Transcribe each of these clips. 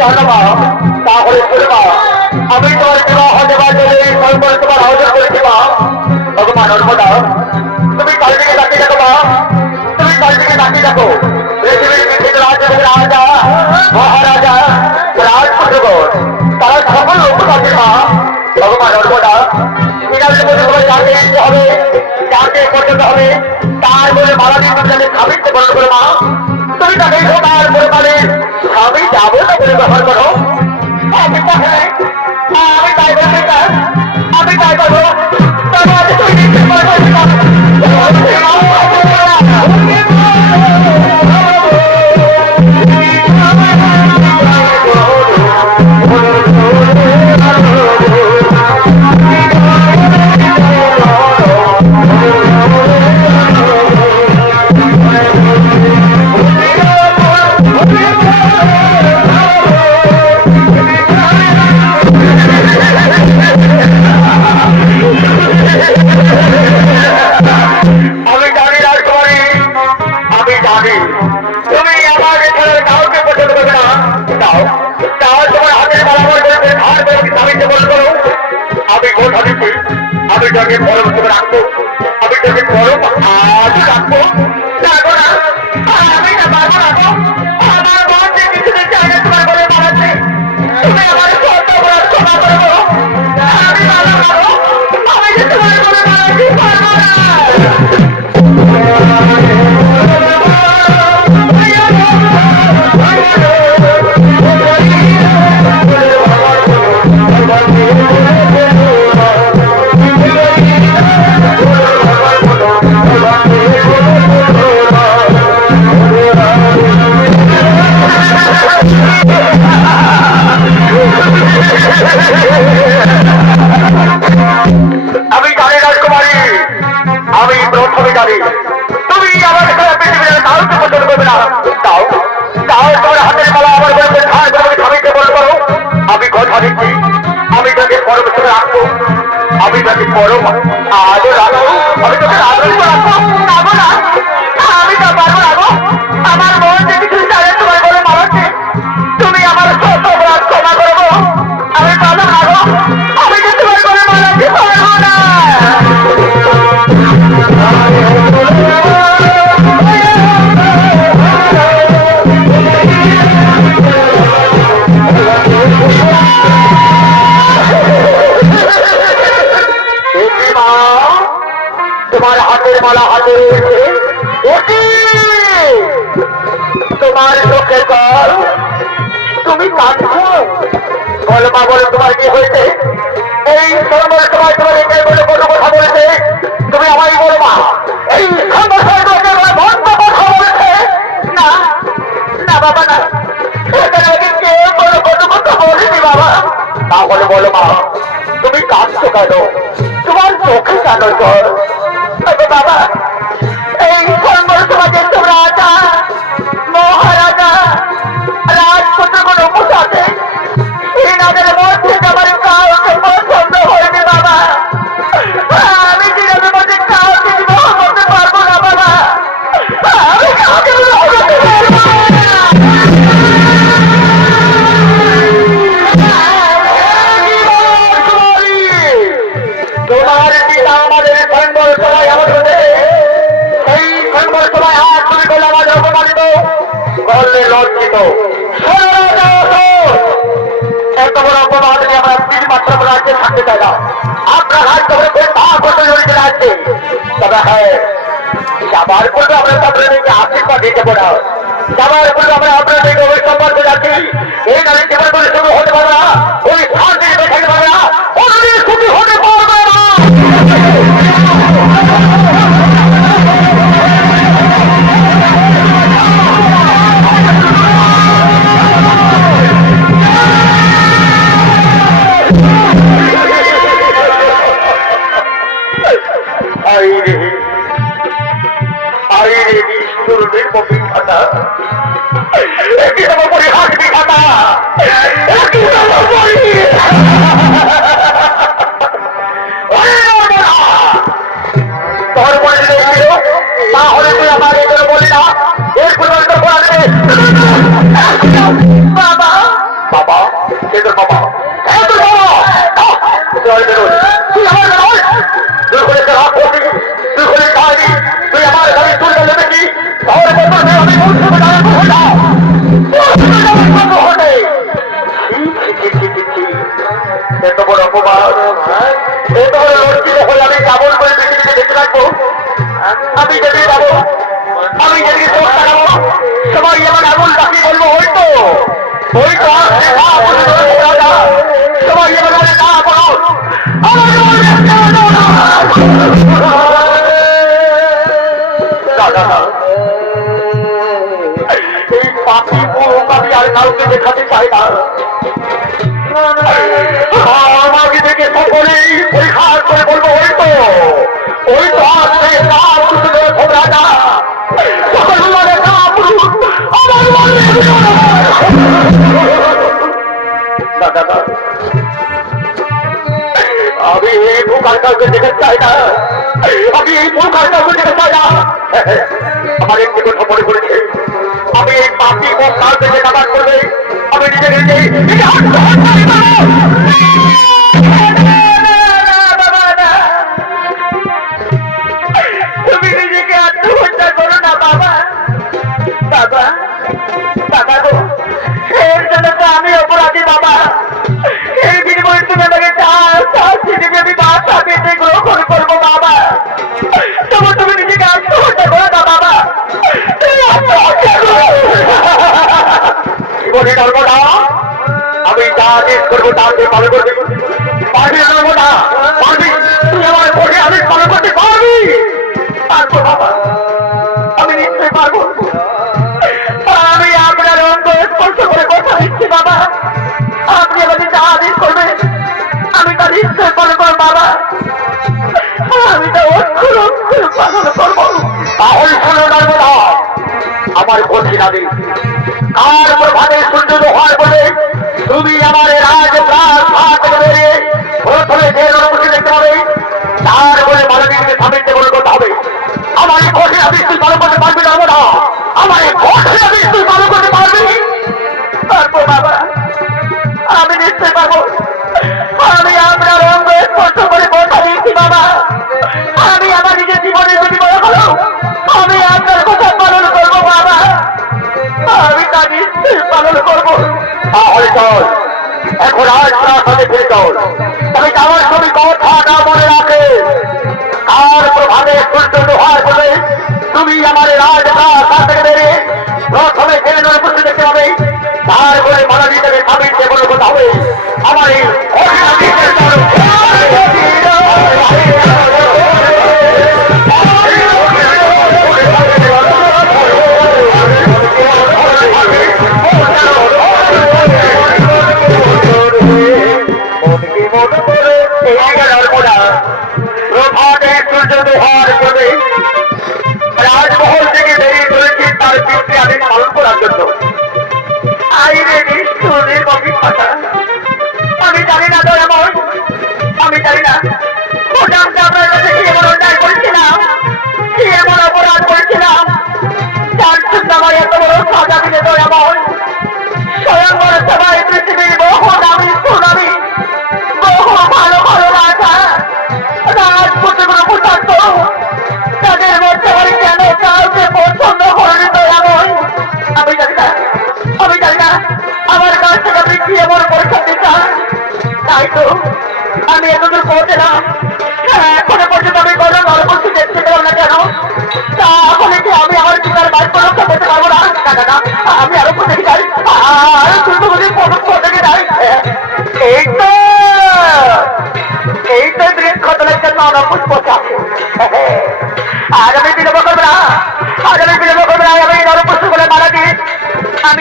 তো কিছু জানো তাহলে শুনে আমি তোমার বিবাহ দেওয়ার জন্য সর্বরে তোমার আয়োজন করেছি মা। ভগবান নর্মদা তুমি কাল থেকে তাকিয়ে তুমি কাল থেকে তাকিয়ে দেখো পৃথিবীর রাজ্যের রাজা মহারাজা রাজপুত্রগণ তারা সকল লোক থাকে মা ভগবান নর্মদা বিনাশের মধ্যে যাকে দিতে হবে যাকে করতে হবে তার বলে মালা দিয়ে তুমি গ্রহণ করো মা তুমি তাকে সোনার করে পারে আমি যাব বলে ব্যবহার করো। আমি আমি তাই আমি। আমি তোকে পরম করে রাখব জানি তুমি আমার সারা কারও তো পছন্দ করবে না? তাও তাও তোমার হাতের মালা আমার বলবে ধার করে স্বামীকে বলে করো। আমি কথা দিচ্ছি। আমি তাকে পরম রাখব। আমি তাকে পরম আজও রাখব। আমি তোকে আদর রাখব। বলো বলে আমাদের অপমানিত করলে লজ্জিত এত বড় অপমান নিয়ে আমরা তিন মাত্র রাজ্যে থাকতে চাই না আপনার হাত ধরে খুব ভাব করতে জড়িত তবে হ্যাঁ যাবার পূর্বে আমরা আপনাদেরকে আশীর্বাদ দিতে পারা যাবার পূর্বে আমরা আপনাদের যাচ্ছি এই কেবল করে শুরু হতে পারে না, ওই স্থান থেকে দেখাতে পারে না কোনদিন ছুটি হতে পারবে এত বড় অপমান। এত বড় লজ্জিত হয়ে আমি কাবল করে পৃথিবীতে দেখতে রাখব। আমি যেদিকে যাব, আমি যেদিকে চোখ লাগাবো সবাই আমার আগুন ডাকি বলব ওই তো ওই তো দেখা আমি আর কাউকে দেখাতে চাই না। আমাকে দেখে সকলেই পরিহার করে। আমি এই কাউকে দেখতে চাই না আমি এই ভূকার কাউকে দেখতে চাই না আমার একটি কথা মনে করেছে আমি এই পাপি ও থেকে নামাজ করবে আমি নিজে নিজে নিজে তুমি নিজেকে আত্মহত্যা না, বাবা। বাবা বাবা গো। এর জন্য তো আমি অপরাধী বাবা এই বিনিময়ে তুমি আমাকে চার আমি বাচ্চা পেতে গ্রহণ করব জীবনে ধরবো না আমি যা আদেশ করব তা তুই পালন করবি। পারবি না না পারবি। তুই আমার পরে আদেশ পালন করতে পারবি। পারব বাবা। আমি নিশ্চয়ই পারব। আমি আপনার অঙ্গ স্পর্শ করে কথা দিচ্ছি, বাবা। আপনি আমাকে যা আদেশ আমি তা নিশ্চয় পালন করব, বাবা। আমি তো অক্ষর অক্ষর পালন করব। তাহলে আমার বলছি না দিন ভাবে প্রভাবে হয় বলে তুমি আমার রাজ প্রাণ আমার রাজ বেরিয়ে প্রথমে উপস্থিত দেখতে হবে। তারপরে যে কোনো কথা হবে। আমার এই প্রভাতে সূর্য রাজমহল থেকে বেরিয়ে চলেছি তার বিরুদ্ধে আমি পালন করার জন্য। আইরে নিষ্ঠুরের অভিজ্ঞতা আমি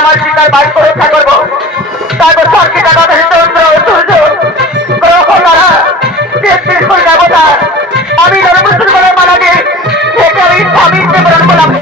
আমার পিতার বাড়ি পরীক্ষা করব। তারপর সরকার চন্দ্র সূর্য গ্রহ তারা তেত্রিশ আমি মুসলমানের